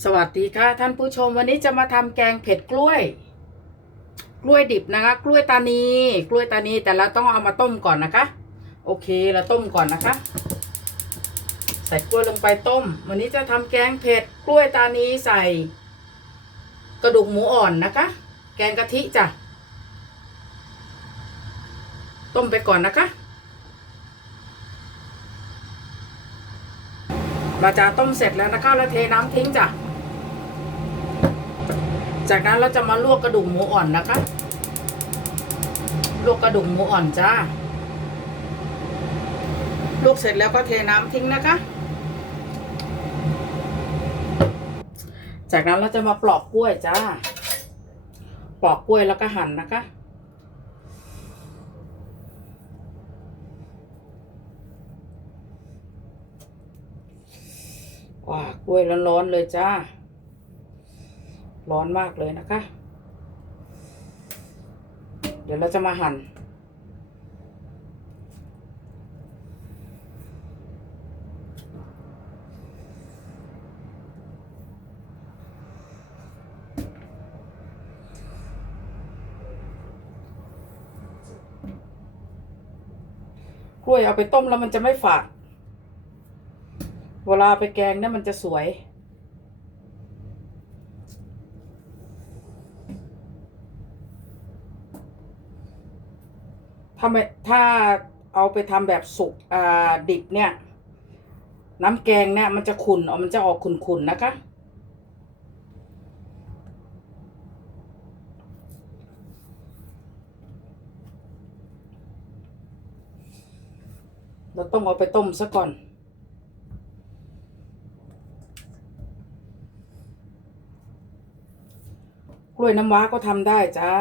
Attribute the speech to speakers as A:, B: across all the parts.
A: สวัสดีค่ะท่านผู้ชมวันนี้จะมาทำแกงเผ็ดกล้วย กล้วยดิบนะคะ กล้วยตานีกล้วยตานีแต่เราต้องเอามาต้มก่อนนะคะ โอเคเราต้มก่อนนะคะ ใส่กล้วยลงไปต้ม วันนี้จะทำแกงเผ็ดกล้วยตานีใส่ กระดูกหมูอ่อนนะคะ แกงกะทิจ้ะต้มไปก่อนนะคะเราจะต้มเสร็จแล้วนะคะแล้วเทน้ำทิ้งจ้ะ จากนั้นเราจะมาลวกกระดูกหมูอ่อนนะคะ ลวกกระดูกหมูอ่อนจ้า ลวกเสร็จแล้วก็เทน้ำทิ้งนะคะ จากนั้นเราจะมาปลอกกล้วยจ้า ปลอกกล้วยแล้วก็หั่นนะคะว้ากล้วยร้อนๆเลยจ้า ร้อนมากเลยนะคะ เดี๋ยวเราจะมาหั่น กล้วยเอาไปต้มแล้วมันจะไม่ฝาด เวลาไปแกงเนี่ยมันจะสวย ถ้าไม่ถ้าเอาไปทำแบบสุกอ่าดิบเนี่ย น้ำแกงเนี่ยมันจะขุ่นเอามันจะออกขุ่นๆนะคะ เราต้องเอาไปต้มซะก่อนกล้วยน้ำว้าก็ทำได้จ้า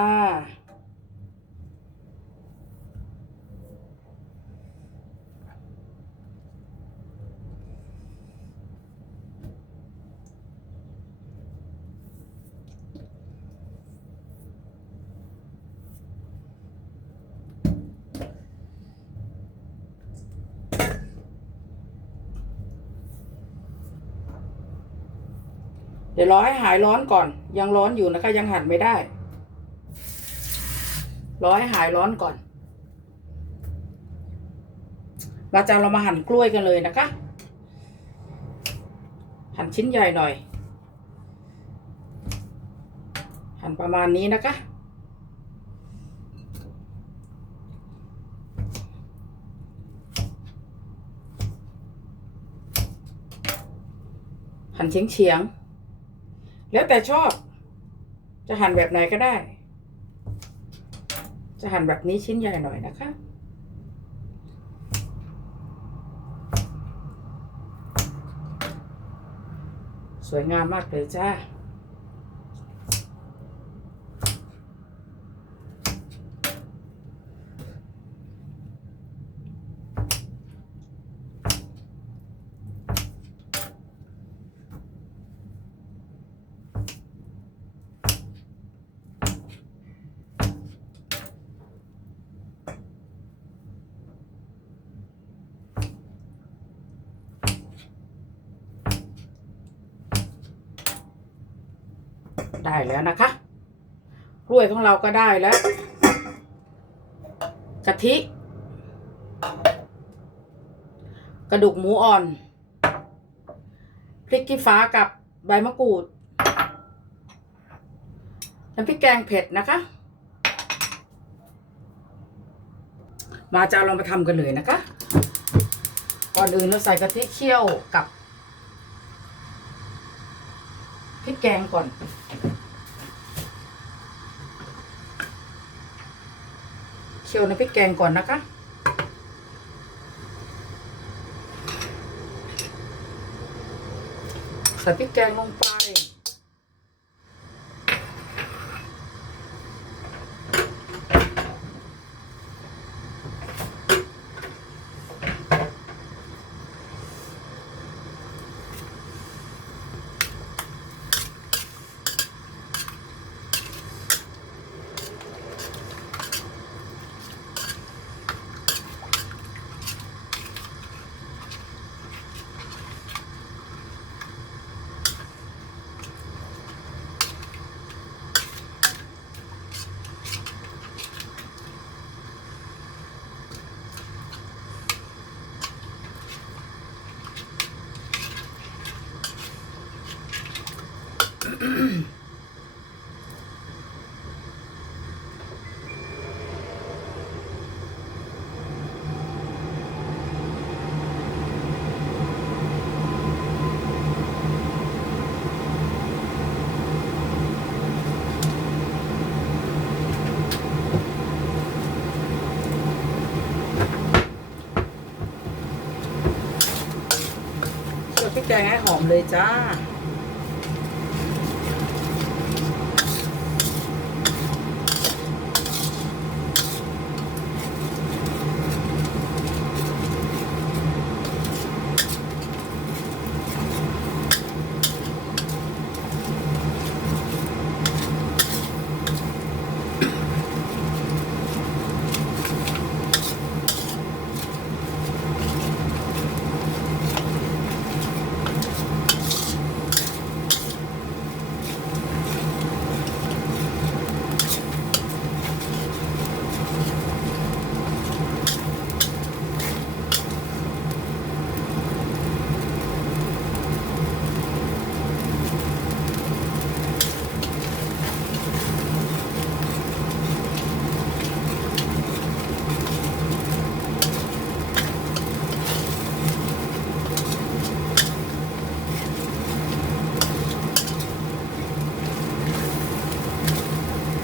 A: ดี๋ยวรอให้หายร้อนก่อน ยังร้อนอยู่นะคะ ยังหั่นไม่ได้รอให้หายร้อนก่อน เราจะเรามาหั่นกล้วยกันเลยนะคะ หั่นชิ้นใหญ่หน่อย หั่นประมาณนี้นะคะ หั่นเฉียงเฉียงๆ แล้วแต่ชอบ จะหั่นแบบไหนก็ได้ จะหั่นแบบนี้ชิ้นใหญ่หน่อยนะคะ สวยงามมากเลยจ้า ได้แล้วนะคะกล้วยของเราก็ได้แล้ว กะทิ กระดูกหมูอ่อน พริกขี้ฟ้ากับใบมะกรูดน้ำพริกแกงเผ็ดนะคะ มาจะเรามาทำกันเลยนะคะ ก่อนอื่นเราใส่กะทิเคี่ยวกับพริกแกงก่อน คี่ยวในพริกแกงก่อนนะคะ ใส่พริกแกงลงไป พริกแกงให้หอมเลยจ้า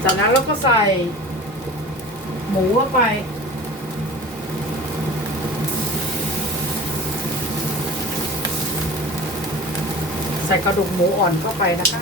A: จากนั้นเราก็ใส่ หมูเข้าไป ใส่กระดูกหมูอ่อนเข้าไปนะคะ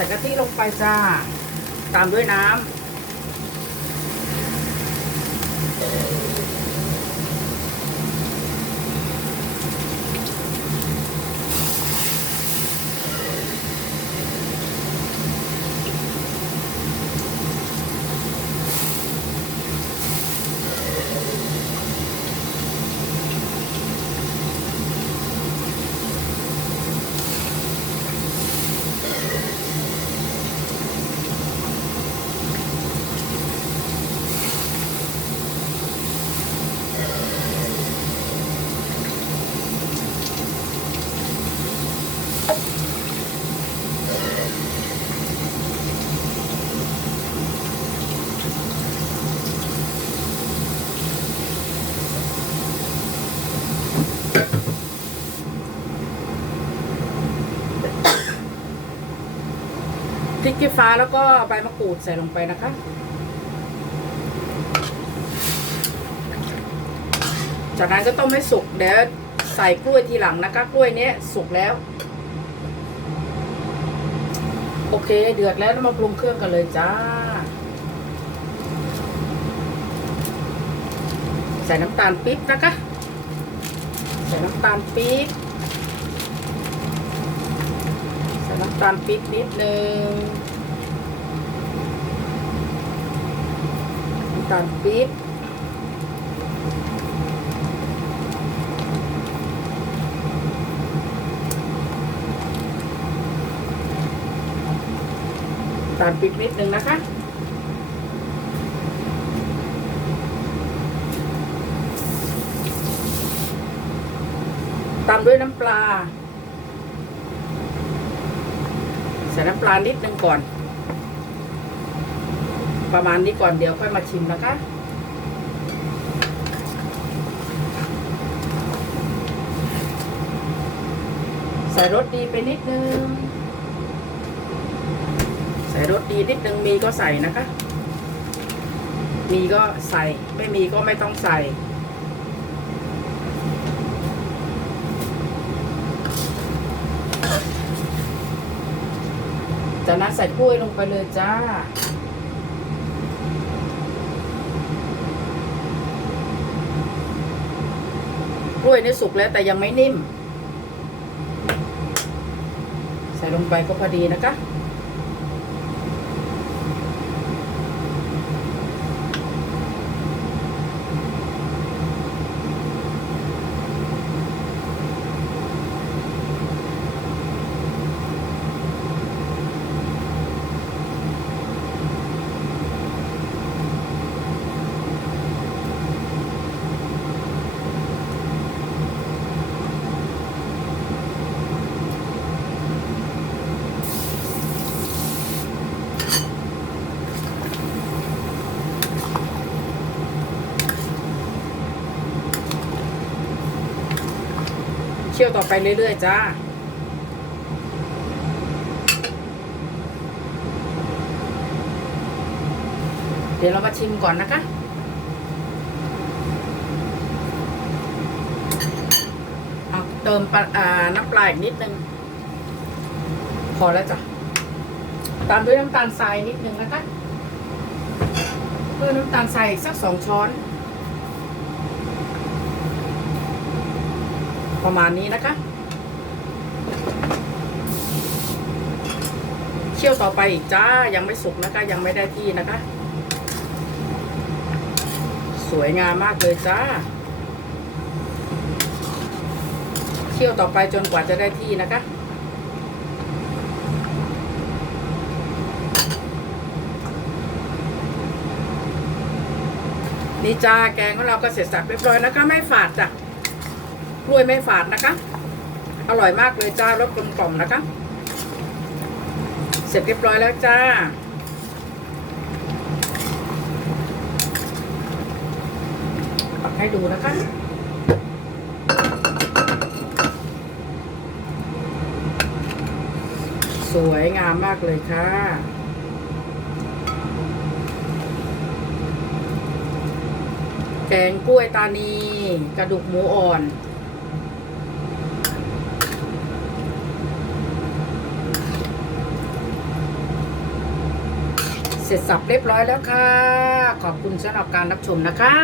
A: ส่กะทิลงไปจ้า ตามด้วยน้ำ ขี้ฟ้าแล้วก็ใบมะกรูดใส่ลงไปนะคะ จากนั้นก็ต้มให้สุกเดี๋ยวใส่กล้วยทีหลังนะคะ กล้วยเนี้ยสุกแล้ว โอเค เดือดแล้วเรามาปรุงเครื่องกันเลยจ้า ใส่น้ำตาลปี๊บนะคะ ใส่น้ำตาลปี๊บใส่น้ำตาลปี๊บนิดนึง น้ำ ตาลปี๊บตาลปี๊บนิดนึงนะคะตามด้วยน้ำปลา ใส่น้ำปลานิดนึงก่อน ประมาณนี้ก่อนเดี๋ยวค่อยมาชิมนะคะใส่รสดีไปนิดนึง ใส่รสดีนิดนึงมีก็ใส่นะคะ มีก็ใส่ไม่มีก็ไม่ต้องใส่จากนั้นใส่กล้วยลงไปเลยจ้า ล้วยนี่สุกแล้วแต่ยังไม่นิ่ม ใส่ลงไปก็พอดีนะคะ ต่อไปเรื่อยๆจ้าเดี๋ยวเรามาชิมก่อนนะคะ เอาเติมปลาน้ำปลาอีกนิดนึง พอแล้วจ้ะ ตามด้วยน้ำตาลทรายนิดนึงนะคะ เพิ่มน้ำตาลทรายอีกสักสองช้อน ประมาณนี้นะคะ เคี่ยวต่อไปอีกจ้ายังไม่สุกนะคะ ยังไม่ได้ที่นะคะ สวยงามมากเลยจ้า เคี่ยวต่อไปจนกว่าจะได้ที่นะคะนี่จ้าแกงของเราก็เสร็จสับเรียบร้อยนะคะไม่ฝาดจ้ะ กล้วยไม่ฝาดนะคะ อร่อยมากเลยจ้ารสกลมกล่อมนะคะ เสร็จเรียบร้อยแล้วจ้า ตักให้ดูนะคะสวยงามมากเลยค่ะ แกงกล้วยตานี กระดูกหมูอ่อน เสร็จสับเรียบร้อยแล้วค่ะ ขอบคุณสำหรับการรับชมนะคะ